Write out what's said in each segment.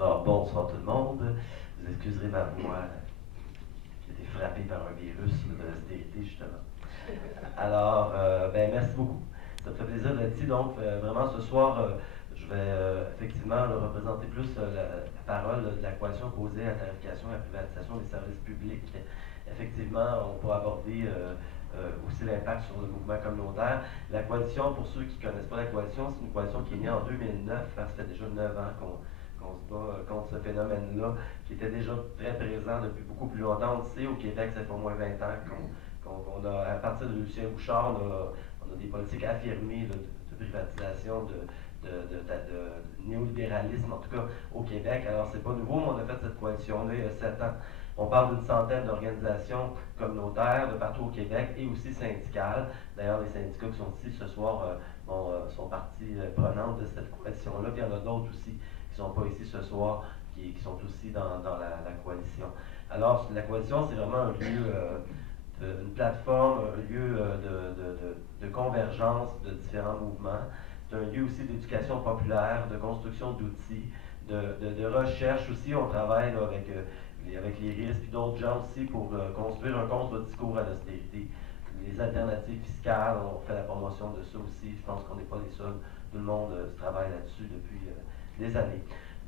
Alors, bonsoir tout le monde. Vous excuserez ma voix qui a été frappée par un virus de l'austérité, justement. Alors, merci beaucoup. Ça me fait plaisir d'être ici. Donc, vraiment, ce soir, je vais effectivement représenter plus la parole de la coalition opposée à la tarification et à la privatisation des services publics. Effectivement, on peut aborder aussi l'impact sur le mouvement communautaire. La coalition, pour ceux qui ne connaissent pas la coalition, c'est une coalition qui est née en 2009. Ça fait déjà 9 ans qu'on se bat contre ce phénomène-là, qui était déjà très présent depuis beaucoup plus longtemps. On le sait, au Québec, ça fait au moins 20 ans qu'on a, à partir de Lucien Bouchard, on a des politiques affirmées de privatisation, de néolibéralisme, en tout cas au Québec. Alors, c'est pas nouveau, mais on a fait cette coalition-là il y a 7 ans. On parle d'une centaine d'organisations communautaires de partout au Québec et aussi syndicales. D'ailleurs, les syndicats qui sont ici ce soir sont partie prenante de cette coalition-là. Puis il y en a d'autres aussi qui ne sont pas ici ce soir, qui sont aussi dans la coalition. Alors, la coalition, c'est vraiment un lieu, une plateforme, un lieu de convergence de différents mouvements. C'est un lieu aussi d'éducation populaire, de construction d'outils, de recherche aussi. On travaille là, avec les risques et d'autres gens aussi pour construire un contre-discours à l'austérité. Les alternatives fiscales, on fait la promotion de ça aussi. Je pense qu'on n'est pas les seuls. Tout le monde travaille là-dessus depuis des années.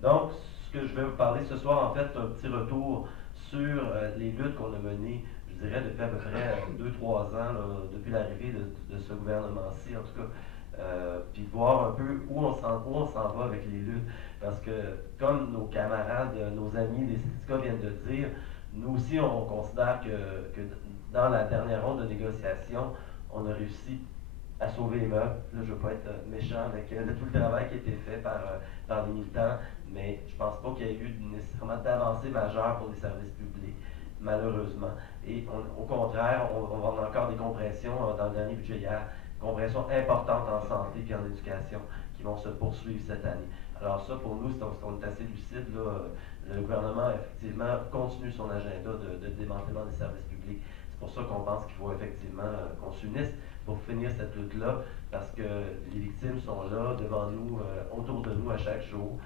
Donc, ce que je vais vous parler ce soir, en fait, un petit retour sur les luttes qu'on a menées, je dirais, depuis à peu près 2-3 ans, là, depuis l'arrivée de ce gouvernement-ci, en tout cas. Puis voir un peu où on s'en va avec les luttes. Parce que, comme nos camarades, nos amis, les syndicats viennent de dire, nous aussi, on considère que dans la dernière ronde de négociation, on a réussi à sauver les meubles. Là, je ne veux pas être méchant avec tout le travail qui a été fait par les militants, mais je ne pense pas qu'il y ait eu nécessairement d'avancée majeure pour les services publics, malheureusement. Et au contraire, on va avoir encore des compressions dans le dernier budget hier, compressions importantes en santé et en éducation qui vont se poursuivre cette année. Alors ça, pour nous, on est assez lucide. Là, le gouvernement, effectivement, continue son agenda de démantèlement des services publics. C'est pour ça qu'on pense qu'il faut effectivement qu'on s'unisse pour finir cette lutte-là, parce que les victimes sont là, devant nous, autour de nous à chaque jour.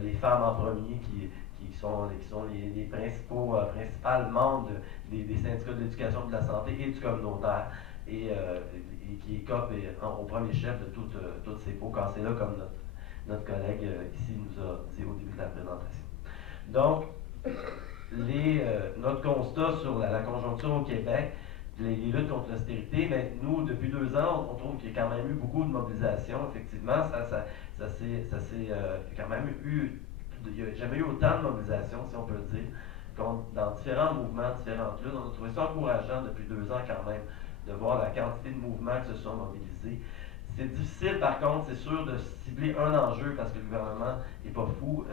Les femmes en premier qui sont les principales membres des syndicats de l'éducation, de la santé et du communautaire, et qui écopent au premier chef de toutes ces pots cassés-là, comme notre collègue ici nous a dit au début de la présentation. Donc, notre constat sur la conjoncture au Québec, les luttes contre l'austérité, mais nous, depuis 2 ans, on trouve qu'il y a quand même eu beaucoup de mobilisation. Effectivement, ça s'est quand même eu, il n'y a jamais eu autant de mobilisation, si on peut le dire, dans différents mouvements, différentes luttes. On a trouvé ça encourageant depuis 2 ans quand même, de voir la quantité de mouvements qui se sont mobilisés. C'est difficile, par contre, c'est sûr, de cibler un enjeu parce que le gouvernement n'est pas fou.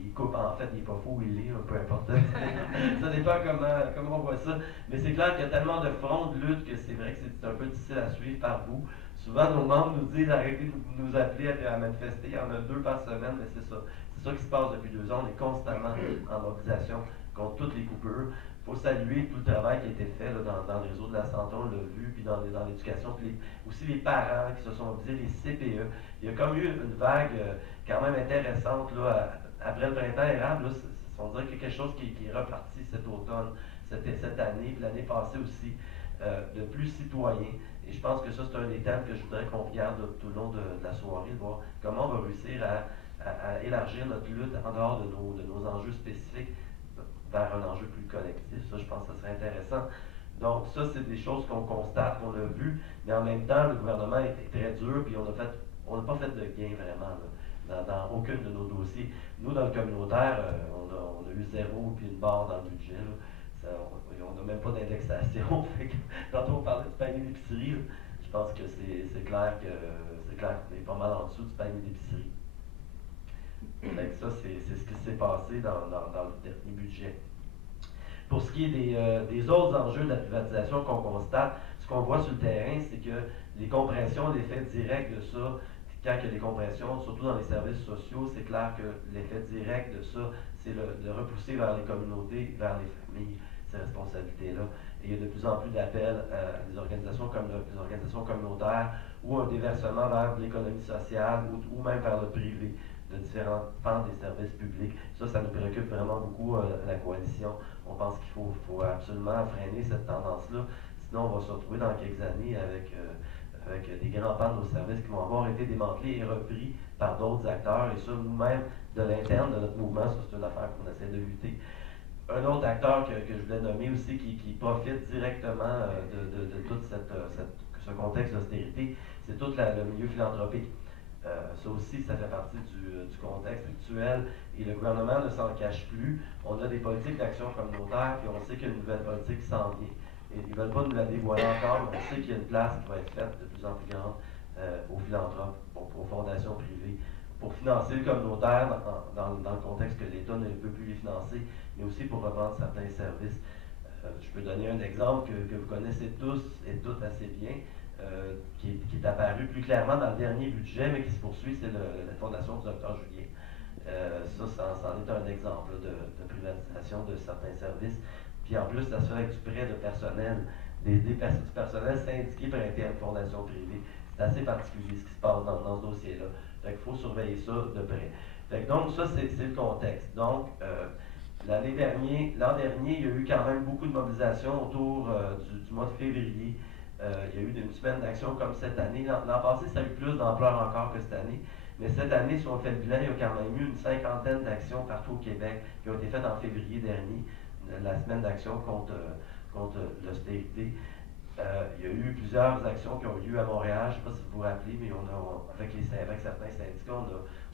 Il coupe, en fait, il n'est pas fou, il est, peu importe. Ça dépend comment on voit ça. Mais c'est clair qu'il y a tellement de fronts de lutte que c'est vrai que c'est un peu difficile à suivre par bout. Souvent, nos membres nous disent d'arrêter de nous appeler à manifester. Il y en a 2 par semaine, mais c'est ça. C'est ça qui se passe depuis 2 ans. On est constamment en mobilisation contre toutes les coupures. Il faut saluer tout le travail qui a été fait là, dans le réseau de la santé, on l'a vu, puis dans l'éducation, puis aussi les parents qui se sont mobilisés, les CPE. Il y a comme eu une vague quand même intéressante là, après le printemps érable. Là, on dirait qu'il y a quelque chose qui est reparti cet automne, cette année, puis l'année passée aussi, de plus citoyen. Et je pense que ça, c'est un des thèmes que je voudrais qu'on regarde tout le long de la soirée, de voir comment on va réussir à élargir notre lutte en dehors de nos enjeux spécifiques vers un enjeu plus collectif. Ça, je pense que ça serait intéressant. Donc, ça, c'est des choses qu'on constate, qu'on a vues, mais en même temps, le gouvernement est très dur, puis on n'a pas fait de gain vraiment là, dans aucun de nos dossiers. Nous, dans le communautaire, on a eu 0 puis une barre dans le budget. On n'a même pas d'indexation. Tantôt, on parlait du panier d'épicerie. Je pense que c'est clair qu'on est pas mal en dessous du panier d'épicerie. Ça, c'est ce qui s'est passé dans le dernier budget. Pour ce qui est des autres enjeux de la privatisation qu'on constate, ce qu'on voit sur le terrain, c'est que les compressions, l'effet direct de ça, quand il y a des compressions, surtout dans les services sociaux, c'est clair que l'effet direct de ça, c'est de repousser vers les communautés, vers les familles, ces responsabilités-là. Et il y a de plus en plus d'appels à des organisations comme les organisations communautaires ou un déversement vers l'économie sociale ou même vers le privé. de différents pans des services publics. Ça nous préoccupe vraiment beaucoup, la coalition. On pense qu'il faut absolument freiner cette tendance-là. Sinon, on va se retrouver dans quelques années avec des grands pans de nos services qui vont avoir été démantelés et repris par d'autres acteurs. Et ça, nous-mêmes, de l'interne de notre mouvement, ça, c'est une affaire qu'on essaie de lutter. Un autre acteur que je voulais nommer aussi, qui profite directement de tout ce contexte d'austérité, c'est tout le milieu philanthropique. Ça aussi, ça fait partie du contexte actuel et le gouvernement ne s'en cache plus. On a des politiques d'action communautaire et on sait qu'il y a une nouvelle politique qui s'en vient. Et ils ne veulent pas nous la dévoiler encore, mais on sait qu'il y a une place qui va être faite de plus en plus grande aux philanthropes, aux fondations privées, pour financer le communautaire dans le contexte que l'État ne peut plus les financer, mais aussi pour revendre certains services. Je peux donner un exemple que vous connaissez tous et toutes assez bien, qui est apparu plus clairement dans le dernier budget, mais qui se poursuit, c'est la fondation du Dr Julien. Ça en est un exemple de privatisation de certains services. Puis en plus, ça se fait avec du prêt de personnel, du personnel syndiqué par une fondation privée. C'est assez particulier ce qui se passe dans ce dossier-là. Fait qu'il faut surveiller ça de près. Fait que donc, ça, c'est le contexte. Donc, l'an dernier, il y a eu quand même beaucoup de mobilisation autour du mois de février. Il y a eu une semaine d'action comme cette année. L'an passé, ça a eu plus d'ampleur encore que cette année. Mais cette année, si on fait le bilan, il y a quand même eu une 50aine d'actions partout au Québec qui ont été faites en février dernier, la semaine d'action contre l'austérité. Il y a eu plusieurs actions qui ont eu lieu à Montréal. Je ne sais pas si vous vous rappelez, mais avec certains syndicats,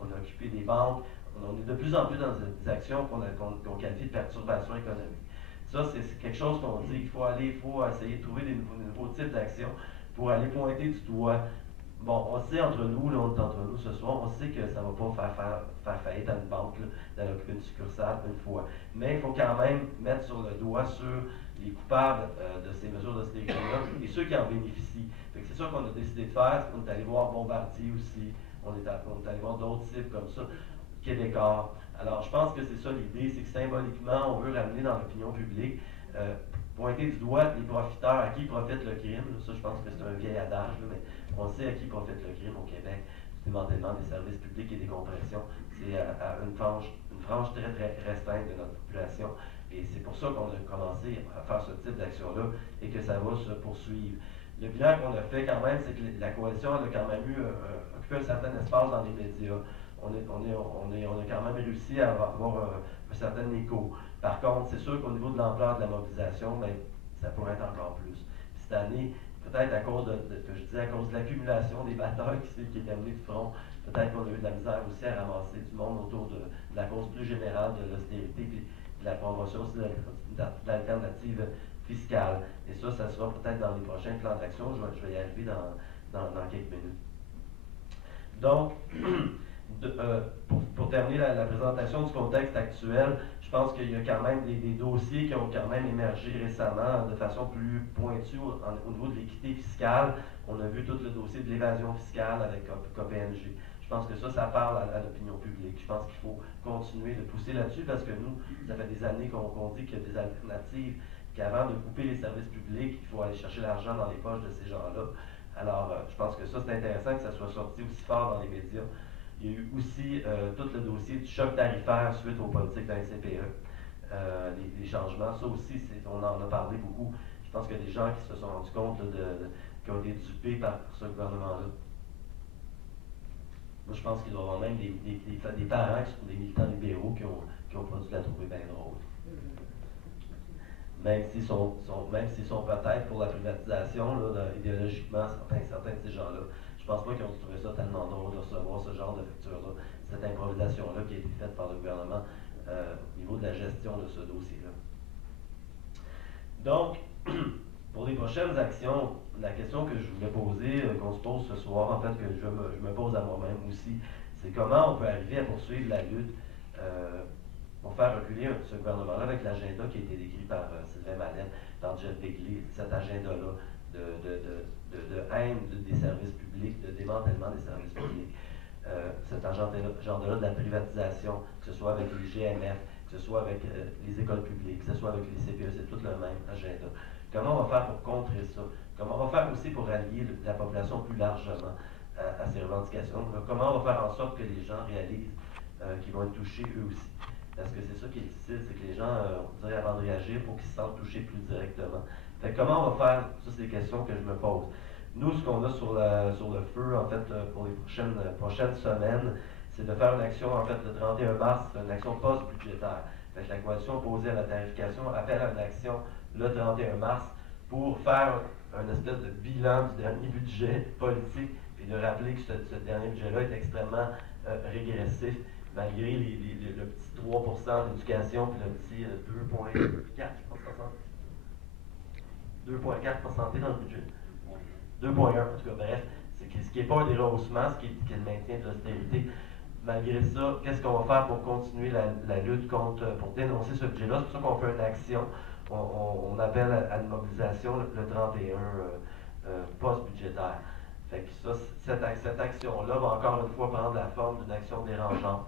on a occupé des banques. On est de plus en plus dans des actions qu'on qualifie de perturbations économiques. Ça, c'est quelque chose qu'on dit qu'il faut essayer de trouver des nouveaux types d'actions pour aller pointer du doigt. Bon, on sait entre nous, là, on est entre nous ce soir, on sait que ça ne va pas faire faillite à une banque d'aller occuper une succursale une fois. Mais il faut quand même mettre sur le doigt sur les coupables de ces mesures d'austérité-là et ceux qui en bénéficient. C'est ça qu'on a décidé de faire. On est allé voir Bombardier aussi, on est allé voir d'autres cibles comme ça, Québécois. Alors, je pense que c'est ça l'idée, c'est que symboliquement, on veut ramener dans l'opinion publique, pointer du doigt les profiteurs, à qui profite le crime. Ça, je pense que c'est un vieil adage, mais on sait à qui profite le crime au Québec, du démantèlement des services publics et des compressions. C'est à une frange très, très restreinte de notre population. Et c'est pour ça qu'on a commencé à faire ce type d'action-là et que ça va se poursuivre. Le bilan qu'on a fait quand même, c'est que la coalition a quand même occupé un certain espace dans les médias. On a quand même réussi à avoir un certain écho. Par contre, c'est sûr qu'au niveau de l'ampleur de la mobilisation, ben, ça pourrait être encore plus. Puis cette année, peut-être à cause à cause de l'accumulation des batailles qui est amenée de front, peut-être qu'on a eu de la misère aussi à ramasser du monde autour de la cause plus générale de l'austérité puis de la promotion aussi de l'alternative fiscale. Et ça sera peut-être dans les prochains plans d'action. Je vais y arriver dans quelques minutes. Donc, pour terminer la présentation du contexte actuel, je pense qu'il y a quand même des dossiers qui ont quand même émergé récemment de façon plus pointue au niveau de l'équité fiscale. On a vu tout le dossier de l'évasion fiscale avec KPMG. Je pense que ça parle à l'opinion publique. Je pense qu'il faut continuer de pousser là-dessus parce que nous, ça fait des années qu'on dit qu'il y a des alternatives, qu'avant de couper les services publics, il faut aller chercher l'argent dans les poches de ces gens-là. Alors, je pense que ça, c'est intéressant que ça soit sorti aussi fort dans les médias. Il y a eu aussi tout le dossier du choc tarifaire suite aux politiques de la CPE, les changements. Ça aussi, on en a parlé beaucoup. Je pense qu'il y a des gens qui se sont rendus compte qui ont été dupés par ce gouvernement-là. Moi, je pense qu'il doit y avoir même des parents qui sont des militants libéraux qui ont pas dû la trouver bien drôle. Même s'ils sont peut-être pour la privatisation, là, idéologiquement, certains de ces gens-là, je pense pas qu'ils ont trouvé ça tellement drôle de recevoir ce genre de facture-là, cette improvisation-là qui a été faite par le gouvernement au niveau de la gestion de ce dossier-là. Donc, pour les prochaines actions, la question que je voulais poser, qu'on se pose ce soir, en fait, que je me pose à moi-même aussi, c'est comment on peut arriver à poursuivre la lutte pour faire reculer ce gouvernement-là avec l'agenda qui a été décrit par Sylvain Mallette, par Jeff Begley, cet agenda-là de haine des services publics, de démantèlement des services publics, cet agenda-là de la privatisation, que ce soit avec les GMF, que ce soit avec les écoles publiques, que ce soit avec les CPE, c'est tout le même agenda. Comment on va faire pour contrer ça? Comment on va faire aussi pour allier la population plus largement à ces revendications? Comment on va faire en sorte que les gens réalisent qui vont être touchés eux aussi. Parce que c'est ça qui est difficile, c'est que les gens, on dirait avant de réagir, il faut qu'ils se sentent touchés plus directement. Fait que comment on va faire, ça c'est des questions que je me pose. Nous, ce qu'on a sur le feu, en fait, pour les prochaines semaines, c'est de faire une action, en fait, le 31 mars, une action post-budgétaire. Fait que la coalition opposée à la tarification appelle à une action le 31 mars pour faire un espèce de bilan du dernier budget politique, puis de rappeler que ce dernier budget-là est extrêmement régressif, malgré le petit 3% d'éducation, puis le petit 2,4, je pense, 2,4 santé dans le budget. 2,1 en tout cas, bref, ce qui n'est pas un dérossement, ce qui est le maintien de l'austérité. Malgré ça, qu'est-ce qu'on va faire pour continuer la lutte pour dénoncer ce budget-là? C'est pour ça qu'on fait une action. On appelle à une mobilisation le 31 post-budgétaire. Fait que ça, cette action-là va encore une fois prendre la forme d'une action dérangeante.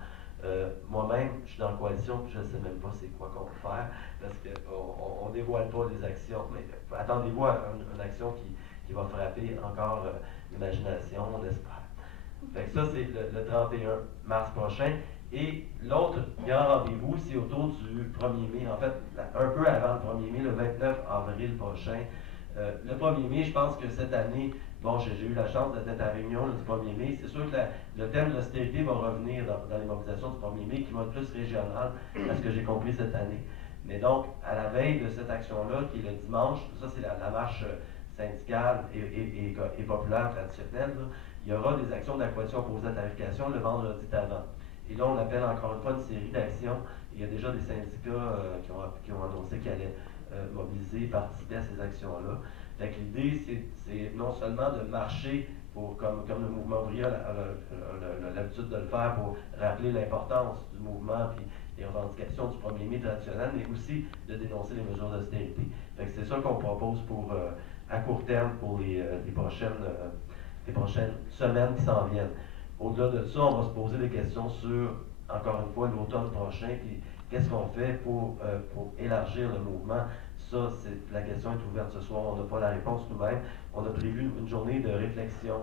Moi-même, je suis dans la coalition, puis je ne sais même pas c'est quoi qu'on va faire, parce qu'on ne dévoile pas les actions. Mais attendez-vous à une action qui va frapper encore l'imagination, on espère. Fait que ça, c'est le 31 mars prochain. Et l'autre grand rendez-vous, c'est autour du 1er mai, en fait, un peu avant le 1er mai, le 29 avril prochain. Le 1er mai, je pense que cette année, bon, j'ai eu la chance d'être à la réunion du 1er mai. C'est sûr que le thème de l'austérité va revenir dans les mobilisations du 1er mai, qui vont être plus régionales, à ce que j'ai compris cette année. Mais donc, à la veille de cette action-là, qui est le dimanche, ça c'est la marche syndicale et populaire traditionnelle, là, il y aura des actions de la coalition opposée à la tarification le vendredi d'avant. Et là, on appelle encore une fois une série d'actions. Il y a déjà des syndicats qui ont annoncé qu'ils allaient mobiliser et participer à ces actions-là. Fait que l'idée, c'est non seulement de marcher comme le mouvement ouvrier a l'habitude de le faire pour rappeler l'importance du mouvement et les revendications du 1er mai traditionnel, mais aussi de dénoncer les mesures d'austérité. C'est ça qu'on propose à court terme pour les prochaines semaines qui s'en viennent. Au-delà de ça, on va se poser des questions sur, encore une fois, l'automne prochain, puis qu'est-ce qu'on fait pour élargir le mouvement. Ça, la question est ouverte ce soir, on n'a pas la réponse nous-mêmes. On a prévu une journée de réflexion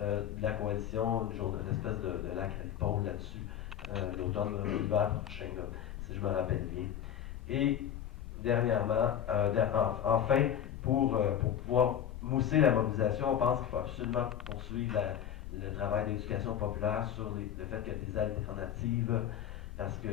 de la coalition, une espèce de lac à l'épaule là-dessus, l'hiver prochain, là, si je me rappelle bien. Et dernièrement, enfin, pour pouvoir mousser la mobilisation, on pense qu'il faut absolument poursuivre le travail d'éducation populaire sur le fait qu'il y a des alternatives, parce que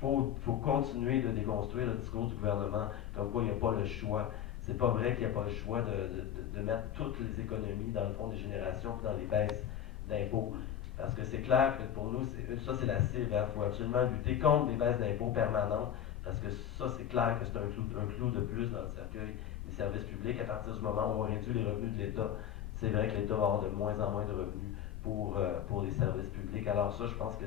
faut continuer de déconstruire le discours du gouvernement comme quoi il n'y a pas le choix. C'est pas vrai qu'il n'y a pas le choix de mettre toutes les économies dans le fonds des générations et dans les baisses d'impôts. Parce que c'est clair que pour nous, ça c'est la cible. Il faut absolument lutter contre les baisses d'impôts permanentes, parce que ça c'est clair que c'est un clou de plus dans le cercueil des services publics. À partir du moment où on réduit les revenus de l'État, c'est vrai que l'État va avoir de moins en moins de revenus pour les services publics. Alors ça, je pense que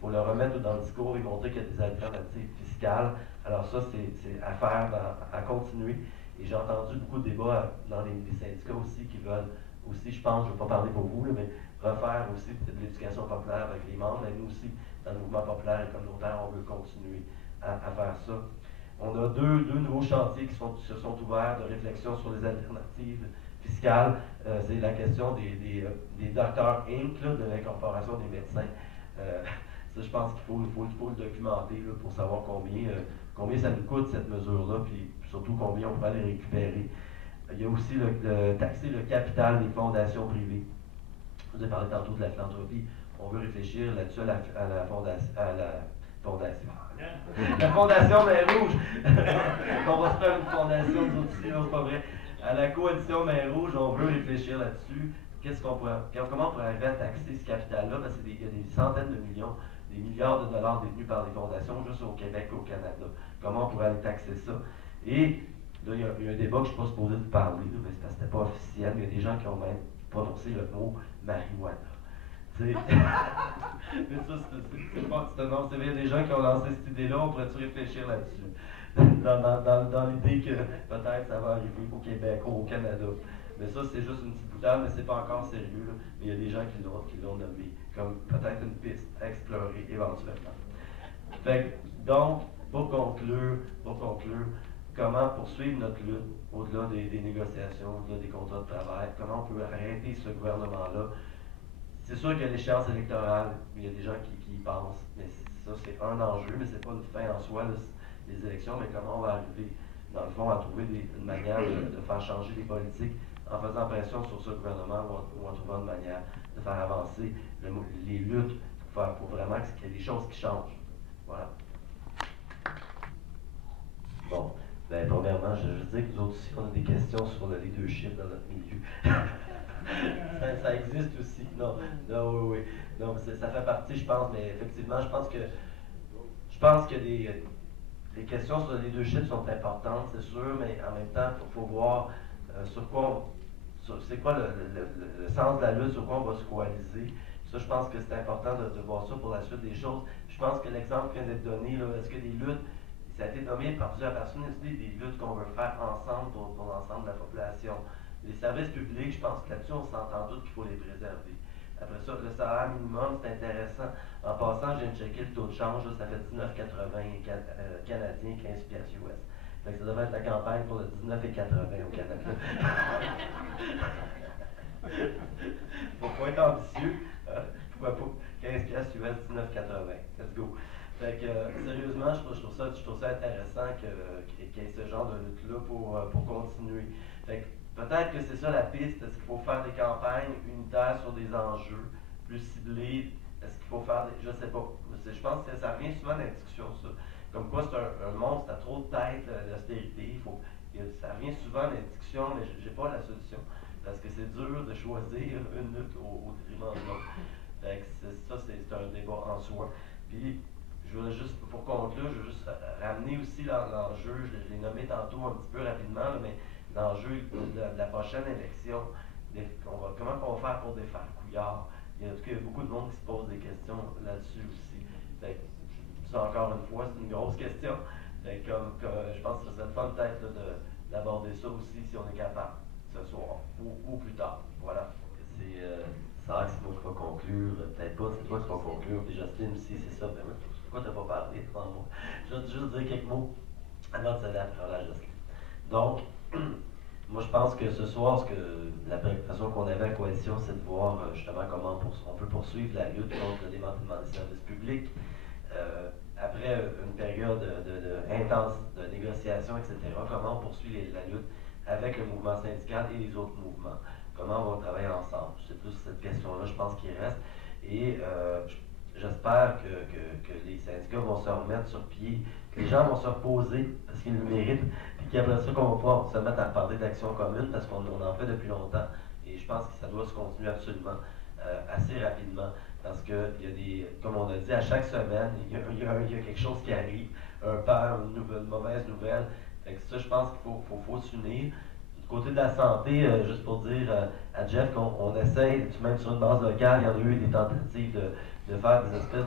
faut le remettre dans le discours et montrer qu'il y a des alternatives fiscales. Alors ça, c'est à faire, à continuer. Et j'ai entendu beaucoup de débats dans les syndicats aussi qui veulent aussi, je pense, je ne vais pas parler pour vous, là, mais refaire aussi de l'éducation populaire avec les membres. Mais nous aussi, dans le mouvement populaire et communautaire, on veut continuer à faire ça. On a deux nouveaux chantiers qui se sont ouverts de réflexion sur les alternatives fiscales. C'est la question des docteurs Inc., là, de l'incorporation des médecins. Ça, je pense qu'il faut le documenter là, pour savoir combien ça nous coûte cette mesure-là, puis surtout combien on pourrait les récupérer. Il y a aussi taxer le capital des fondations privées. Je vous ai parlé tantôt de la philanthropie. On veut réfléchir là-dessus à la fondation. La Fondation Mer Rouge. On va se faire une fondation d'outils, non, c'est pas vrai. À la coalition Mer Rouge, on veut réfléchir là-dessus. Comment on pourrait arriver à taxer ce capital-là? Parce qu'il y a des centaines de millions, des milliards de dollars détenus par des fondations juste au Québec et au Canada. Comment on pourrait aller taxer ça? Et là, il y a un débat que je ne suis pas supposé de parler, là, mais c'est parce que c'était pas officiel, mais il y a des gens qui ont même prononcé le mot marijuana. Mais ça, c'est vrai, il y a des gens qui ont lancé cette idée-là, on pourrait-tu réfléchir là-dessus? Dans l'idée que peut-être ça va arriver au Québec ou au Canada. Mais ça, c'est juste une petite boutade, mais c'est pas encore sérieux. Là. Mais il y a des gens qui l'ont nommé comme peut-être une piste à explorer éventuellement. Donc, pour conclure, comment poursuivre notre lutte au-delà des négociations, au-delà des contrats de travail, comment on peut arrêter ce gouvernement-là. c'est sûr que l'échéance électorale, il y a des gens qui y pensent, mais ça c'est un enjeu, mais c'est pas une fin en soi, les élections, mais comment on va arriver, dans le fond, à trouver une manière de faire changer les politiques en faisant pression sur ce gouvernement ou en trouvant une manière de faire avancer les luttes pour vraiment qu'il y ait des choses qui changent. Voilà. Bon, ben, premièrement, je veux dire que nous autres aussi, on a des questions sur le leadership dans notre milieu. ça existe aussi. Non, non, oui, oui. Donc, ça fait partie, je pense, mais effectivement, je pense que les questions sur le leadership sont importantes, c'est sûr, mais en même temps, il faut voir sur quoi c'est quoi le sens de la lutte, sur quoi on va se coaliser. Ça, je pense que c'est important de voir ça pour la suite des choses. Je pense que l'exemple qui vient d'être donné, est-ce que des luttes, ça a été nommé par plusieurs personnes, est-ce que des luttes qu'on veut faire ensemble pour l'ensemble de la population? Les services publics, je pense que là-dessus, on s'entend tous qu'il faut les préserver. Après ça, le salaire minimum, c'est intéressant. En passant, j'ai checké le taux de change, là, ça fait 19,80 canadiens, 15 piastres US. Fait que ça devrait être la campagne pour le 19,80 au Canada. Faut pas être ambitieux. Pourquoi pas? 15 piastres US, 19,80. Let's go. Fait que, sérieusement, je trouve ça intéressant qu'il y ait ce genre de lutte-là pour continuer. Fait que, peut-être que c'est ça la piste. Est-ce qu'il faut faire des campagnes unitaires sur des enjeux plus ciblés? Est-ce qu'il faut faire des. Je sais pas. Je pense que ça revient souvent dans la discussion, ça. Comme quoi c'est un monstre à trop de tête, l'austérité. Ça revient souvent dans la discussion, mais j'ai pas la solution. Parce que c'est dur de choisir une lutte au détriment de l'autre. Ça, c'est un débat en soi. Puis, je voudrais juste, pour conclure, je veux juste ramener aussi l'enjeu, je l'ai nommé tantôt un petit peu rapidement, mais l'enjeu de la prochaine élection, comment on va faire pour défaire Couillard? En tout cas, il y a beaucoup de monde qui se pose des questions là-dessus aussi. Ça, encore une fois, c'est une grosse question. Je pense que ça serait le fun peut-être d'aborder ça aussi si on est capable ce soir ou plus tard. Voilà. Ça a que c'est moi qui va conclure. Peut-être pas, c'est toi qui vas conclure. Puis Justine aussi, c'est ça. Ben, pourquoi tu n'as pas parlé devant moi? Je vais juste dire quelques mots avant de céder la parole à Justine. Donc, moi je pense que ce soir, la préoccupation qu'on avait à la coalition, c'est de voir justement comment on peut poursuivre la lutte contre le démantèlement des services publics. Après une période intense de négociation, etc., comment on poursuit la lutte avec le mouvement syndical et les autres mouvements. Comment on va travailler ensemble? C'est plus cette question-là, je pense, qui reste. Et j'espère que les syndicats vont se remettre sur pied, que les gens vont se reposer parce qu'ils le méritent, puis qu'après ça, qu'on va pouvoir se mettre à parler d'action commune parce qu'on en fait depuis longtemps. Et je pense que ça doit se continuer absolument assez rapidement parce qu'il y a comme on a dit, à chaque semaine, il y a quelque chose qui arrive, un peur, une mauvaise nouvelle. Fait que ça, je pense qu'il faut s'unir. Du côté de la santé, juste pour dire à Jeff qu'on essaye, même sur une base locale, il y en a eu des tentatives de faire des espèces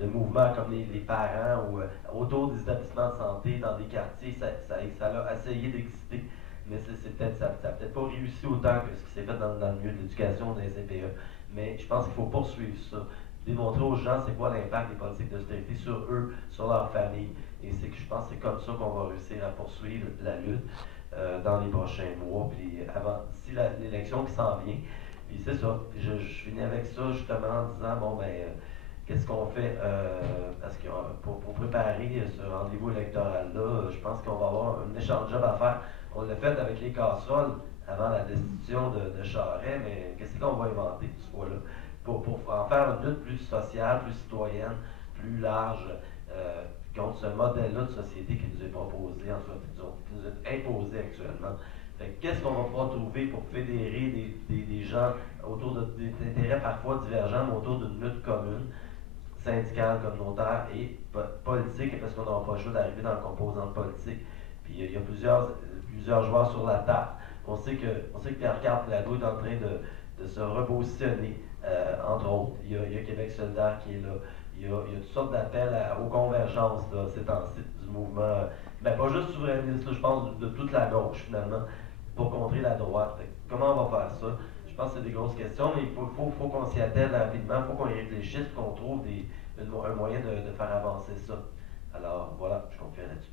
de mouvements comme les parents ou autour des établissements de santé, dans des quartiers, ça a essayé d'exister. Mais ça n'a peut-être pas réussi autant que ce qui s'est fait dans le milieu de l'éducation, des CPE. Mais je pense qu'il faut poursuivre ça. Démontrer aux gens c'est quoi l'impact des politiques d'austérité sur eux, sur leur famille. Et je pense que c'est comme ça qu'on va réussir à poursuivre la lutte dans les prochains mois. Puis d'ici l'élection qui s'en vient. Puis c'est ça. Je finis avec ça justement en disant, bon ben, qu'est-ce qu'on fait? Parce que pour préparer ce rendez-vous électoral-là, je pense qu'on va avoir un méchant job à faire. On l'a fait avec les casseroles avant la destitution de Charest, mais qu'est-ce qu'on va inventer ce fois-là? Pour en faire une lutte plus sociale, plus citoyenne, plus large, contre ce modèle-là de société qui nous est proposé, en fait, qui nous est imposé actuellement. Qu'est-ce qu'on va pouvoir trouver pour fédérer des gens autour d'intérêts parfois divergents, mais autour d'une lutte commune, syndicale, communautaire et politique, parce qu'on n'aura pas le choix d'arriver dans le composant politique. Puis il y a plusieurs joueurs sur la table. On sait que Pierre-Carl Plateau est en train de se repositionner, entre autres. Il y a Québec solidaire qui est là. Il y a toutes sortes d'appels aux convergences ces temps-ci du mouvement, ben pas juste souverainiste, là, je pense de toute la gauche finalement, pour contrer la droite. Comment on va faire ça? Je pense que c'est des grosses questions, mais il faut qu'on s'y attelle rapidement, il faut qu'on y réfléchisse, qu'on trouve un moyen de faire avancer ça. Alors voilà, je conclue là-dessus.